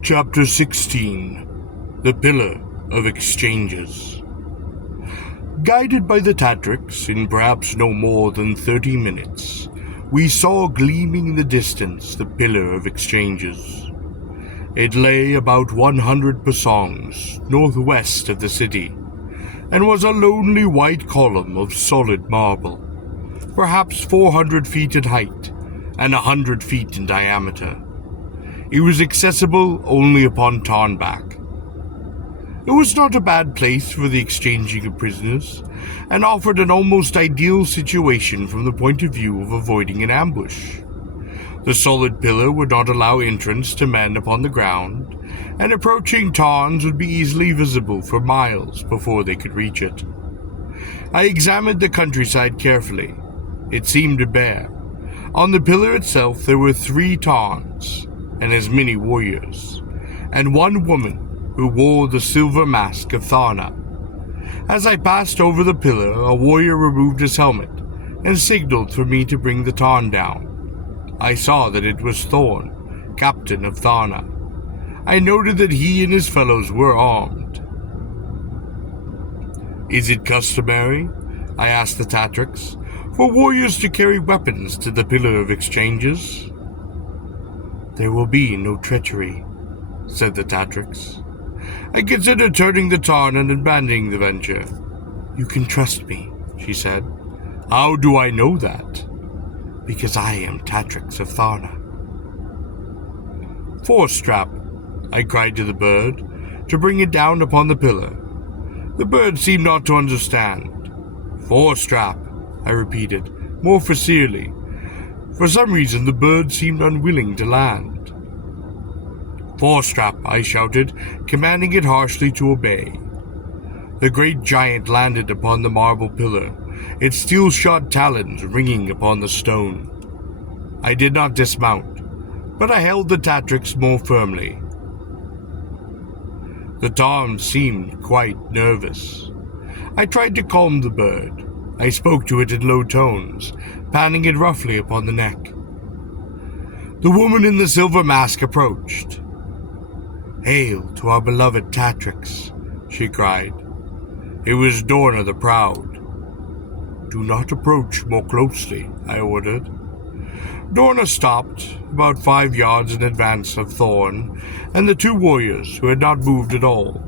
Chapter 16. The Pillar of Exchanges. Guided by the Tatrix in perhaps no more than 30 minutes, we saw gleaming in the distance the Pillar of Exchanges. It lay about 100 pasongs northwest of the city, and was a lonely white column of solid marble, perhaps 400 feet in height and 100 feet in diameter. It was accessible only upon Tarnback. It was not a bad place for the exchanging of prisoners, and offered an almost ideal situation from the point of view of avoiding an ambush. The solid pillar would not allow entrance to men upon the ground, and approaching Tarns would be easily visible for miles before they could reach it. I examined the countryside carefully. It seemed bare. On the pillar itself there were 3 Tarns, and as many warriors, and 1 woman who wore the silver mask of Tharna. As I passed over the pillar, a warrior removed his helmet and signaled for me to bring the Tarn down. I saw that it was Thorn, captain of Tharna. I noted that he and his fellows were armed. "Is it customary," I asked the Tatrix, "for warriors to carry weapons to the Pillar of Exchanges?" "There will be no treachery," said the Tatrix. "I consider turning the Tarn and abandoning the venture." "You can trust me," she said. "How do I know that?" "Because I am Tatrix of Tharna." "Forestrap," I cried to the bird, to bring it down upon the pillar. The bird seemed not to understand. "Forestrap," I repeated, more sincerely. For some reason the bird seemed unwilling to land. "Forestrap," I shouted, commanding it harshly to obey. The great giant landed upon the marble pillar, its steel-shod talons ringing upon the stone. I did not dismount, but I held the Tatrix more firmly. The Tarn seemed quite nervous. I tried to calm the bird. I spoke to it in low tones, patting it roughly upon the neck. The woman in the silver mask approached. "Hail to our beloved Tatrix," she cried. It was Dorna the Proud. "Do not approach more closely," I ordered. Dorna stopped, about 5 yards in advance of Thorn and the 2 warriors who had not moved at all.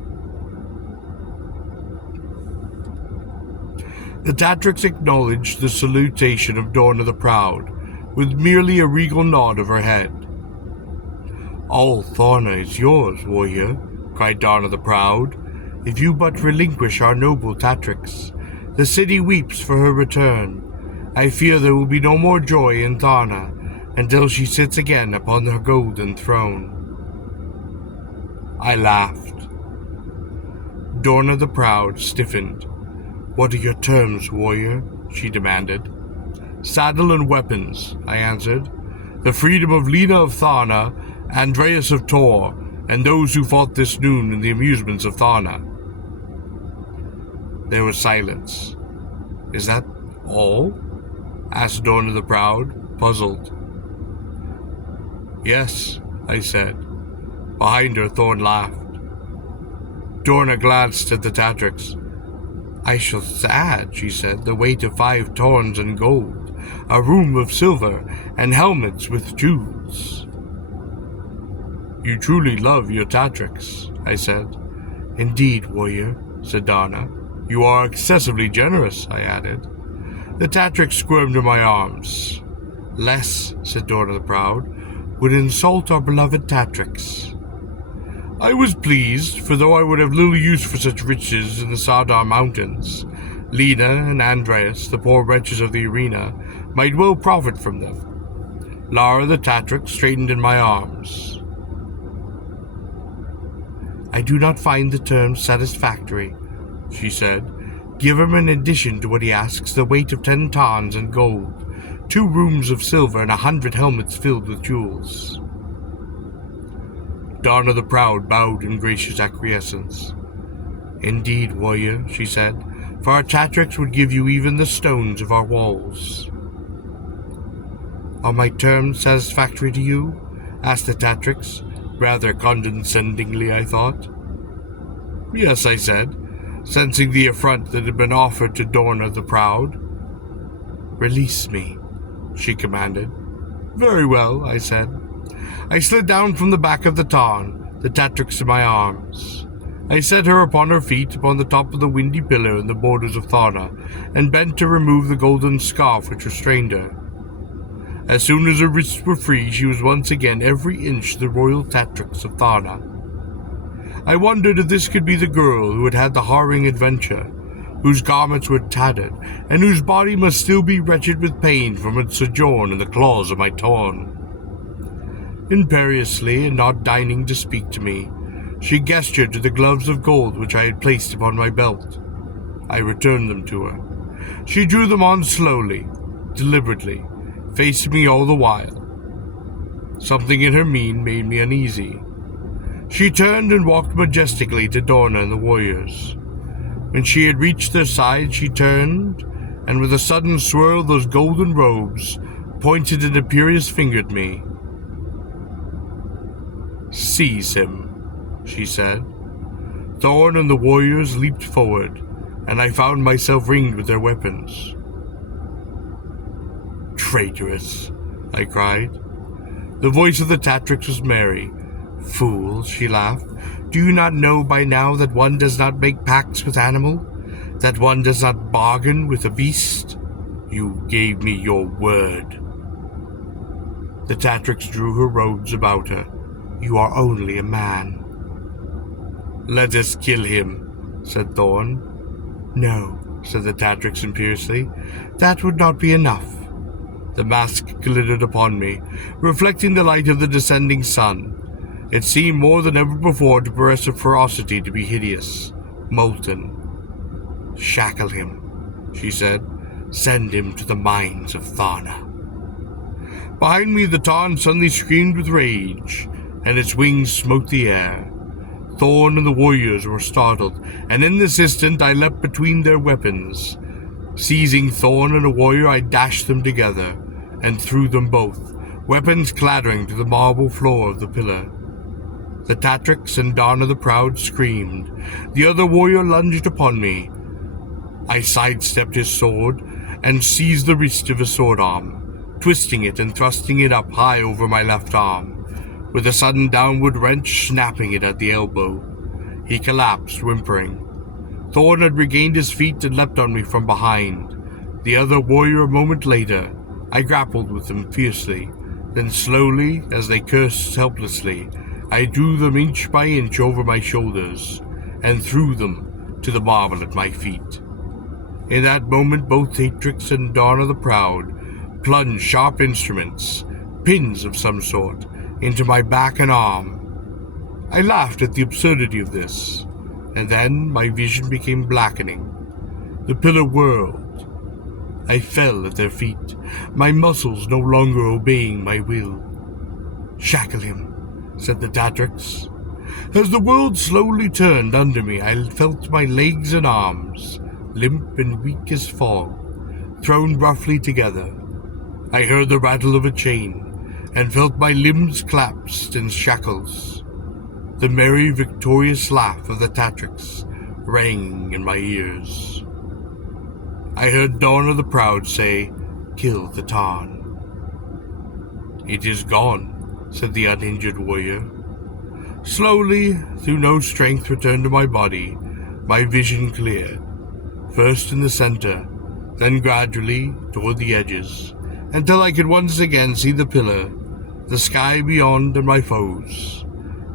The Tatrix acknowledged the salutation of Dorna the Proud, with merely a regal nod of her head. "All Thorna is yours, warrior," cried Dorna the Proud. "If you but relinquish our noble Tatrix, the city weeps for her return. I fear there will be no more joy in Tharna until she sits again upon her golden throne." I laughed. Dorna the Proud stiffened. "What are your terms, warrior?" she demanded. "Saddle and weapons," I answered. "The freedom of Lena of Tharna, Andreas of Tor, and those who fought this noon in the amusements of Tharna." There was silence. "Is that all?" asked Dorna the Proud, puzzled. "Yes," I said. Behind her, Thorn laughed. Dorna glanced at the Tatrix. "I shall add," she said, "the weight of 5 Tarns in gold, a room of silver, and helmets with jewels." "You truly love your Tatrix," I said. "Indeed, warrior," said Dorna. "You are excessively generous," I added. The Tatrix squirmed in my arms. "Less," said Dorna the Proud, "would insult our beloved Tatrix." I was pleased, for though I would have little use for such riches in the Sardar Mountains, Lena and Andreas, the poor wretches of the arena, might well profit from them. Lara the Tatrix straightened in my arms. "I do not find the terms satisfactory," she said. "Give him in addition to what he asks the weight of 10 Tarns in gold, 2 rooms of silver, and 100 helmets filled with jewels." Dorna the Proud bowed in gracious acquiescence. "Indeed, warrior," she said, "for our Tatrix would give you even the stones of our walls." "Are my terms satisfactory to you?" asked the Tatrix, Rather condescendingly, I thought. Yes, I said, sensing the affront that had been offered to Dorna the Proud. Release me, she commanded. Very well, I said. I slid down from the back of the tarn, the Tatrix in my arms. I set her upon her feet upon the top of the windy pillar in the borders of Tharna, and bent to remove the golden scarf which restrained her. As soon as her wrists were free, she was once again every inch the royal Tatrix of Tharna. I wondered if this could be the girl who had had the harrowing adventure, whose garments were tattered, and whose body must still be wretched with pain from its sojourn in the claws of my Torn. Imperiously, and not deigning to speak to me, she gestured to the gloves of gold which I had placed upon my belt. I returned them to her. She drew them on slowly, deliberately, facing me all the while. Something in her mien made me uneasy. She turned and walked majestically to Dorna and the warriors. When she had reached their side, she turned, and with a sudden swirl of those golden robes, pointed an imperious finger at me. Seize him, she said. Thorn and the warriors leaped forward, and I found myself ringed with their weapons. Traitorous, I cried. The voice of the Tatrix was merry. Fool, she laughed. Do you not know by now that one does not make pacts with animal? That one does not bargain with a beast? You gave me your word. The Tatrix drew her robes about her. You are only a man. Let us kill him, said Thorn. No, said the Tatrix imperiously. That would not be enough. The mask glittered upon me, reflecting the light of the descending sun. It seemed more than ever before to possess a ferocity to be hideous, molten. Shackle him, she said. Send him to the mines of Tharna. Behind me the Tarn suddenly screamed with rage, and its wings smote the air. Thorn and the warriors were startled, and in this instant I leapt between their weapons. Seizing Thorn and a warrior, I dashed them together, and threw them both, weapons clattering to the marble floor of the pillar. The Tatrix and Dorna the Proud screamed. The other warrior lunged upon me. I sidestepped his sword, and seized the wrist of his sword arm, twisting it and thrusting it up high over my left arm, with a sudden downward wrench snapping it at the elbow. He collapsed, whimpering. Thorn had regained his feet and leapt on me from behind. The other warrior a moment later. I grappled with them fiercely. Then slowly, as they cursed helplessly, I drew them inch by inch over my shoulders, and threw them to the marble at my feet. In that moment both Tatrix and Dorna the Proud plunged sharp instruments, pins of some sort, into my back and arm. I laughed at the absurdity of this, and then my vision became blackening. The pillar whirled. I fell at their feet, my muscles no longer obeying my will. Shackle him, said the Tatrix. As the world slowly turned under me, I felt my legs and arms, limp and weak as fog, thrown roughly together. I heard the rattle of a chain, and felt my limbs collapsed in shackles. The merry, victorious laugh of the Tatrix rang in my ears. I heard Dorna the Proud say, Kill the Tarn. It is gone, said the uninjured warrior. Slowly, through no strength returned to my body, my vision cleared, first in the center, then gradually toward the edges, until I could once again see the pillar, the sky beyond, and my foes.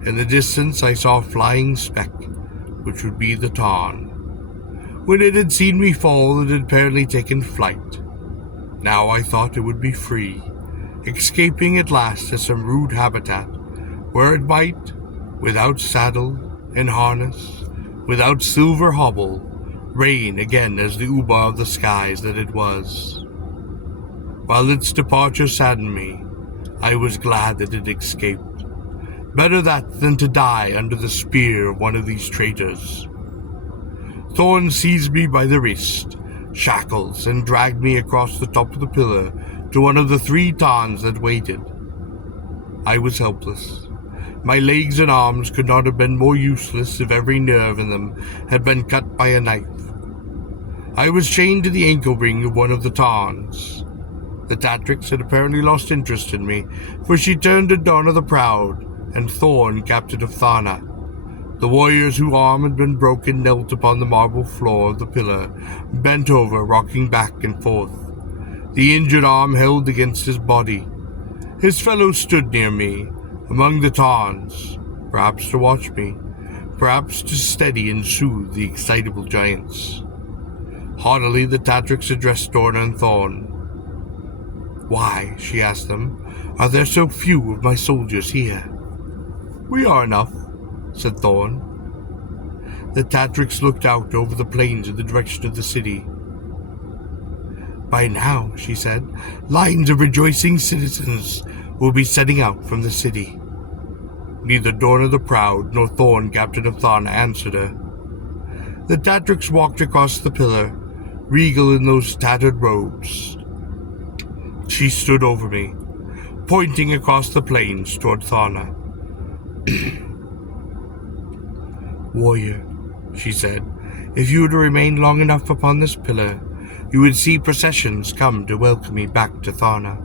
In the distance I saw a flying speck, which would be the Tarn. When it had seen me fall, it had apparently taken flight. Now I thought it would be free, escaping at last to some rude habitat, where it might, without saddle and harness, without silver hobble, reign again as the Uba of the skies that it was. While its departure saddened me, I was glad that it escaped. Better that than to die under the spear of one of these traitors. Thorn seized me by the wrist, shackles, and dragged me across the top of the pillar to one of the 3 Tarns that waited. I was helpless. My legs and arms could not have been more useless if every nerve in them had been cut by a knife. I was chained to the ankle ring of one of the Tarns. The Tatrix had apparently lost interest in me, for she turned to Donna the Proud and Thorn, captain of Thana. The warriors whose arm had been broken knelt upon the marble floor of the pillar, bent over, rocking back and forth, the injured arm held against his body. His fellows stood near me, among the Tarns, perhaps to watch me, perhaps to steady and soothe the excitable giants. Haughtily the Tatrix addressed Dorna and Thorn. "Why," she asked them, "are there so few of my soldiers here?" "We are enough," said Thorn. The Tatrix looked out over the plains in the direction of the city. "By now," she said, "lines of rejoicing citizens will be setting out from the city." Neither Dorna the Proud nor Thorn, captain of Thana, answered her. The Tatrix walked across the pillar, regal in those tattered robes. She stood over me, pointing across the plains toward Thana. "Warrior," she said, "if you were to remain long enough upon this pillar, you would see processions come to welcome me back to Thana."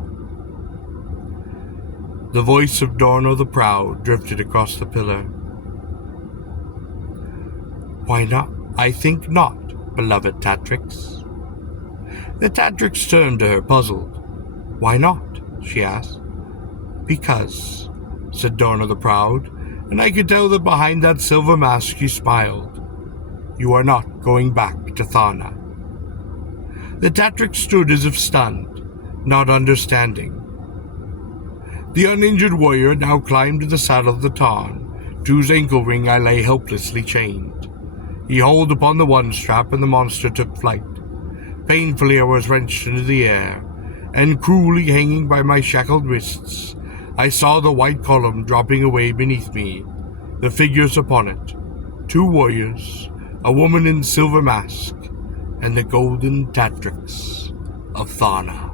The voice of Dorna the Proud drifted across the pillar. "Why not? I think not, beloved Tatrix." The Tatrix turned to her, puzzled. "Why not?" she asked. "Because," said Dorna the Proud, and I could tell that behind that silver mask she smiled. "You are not going back to Thana." The Tatrix stood as if stunned, not understanding. The uninjured warrior now climbed to the saddle of the Tarn, to whose ankle ring I lay helplessly chained. He hauled upon the one strap, and the monster took flight. Painfully I was wrenched into the air, and cruelly hanging by my shackled wrists, I saw the white column dropping away beneath me, the figures upon it, 2 warriors, a woman in silver mask, and the golden Tatrix of Thana.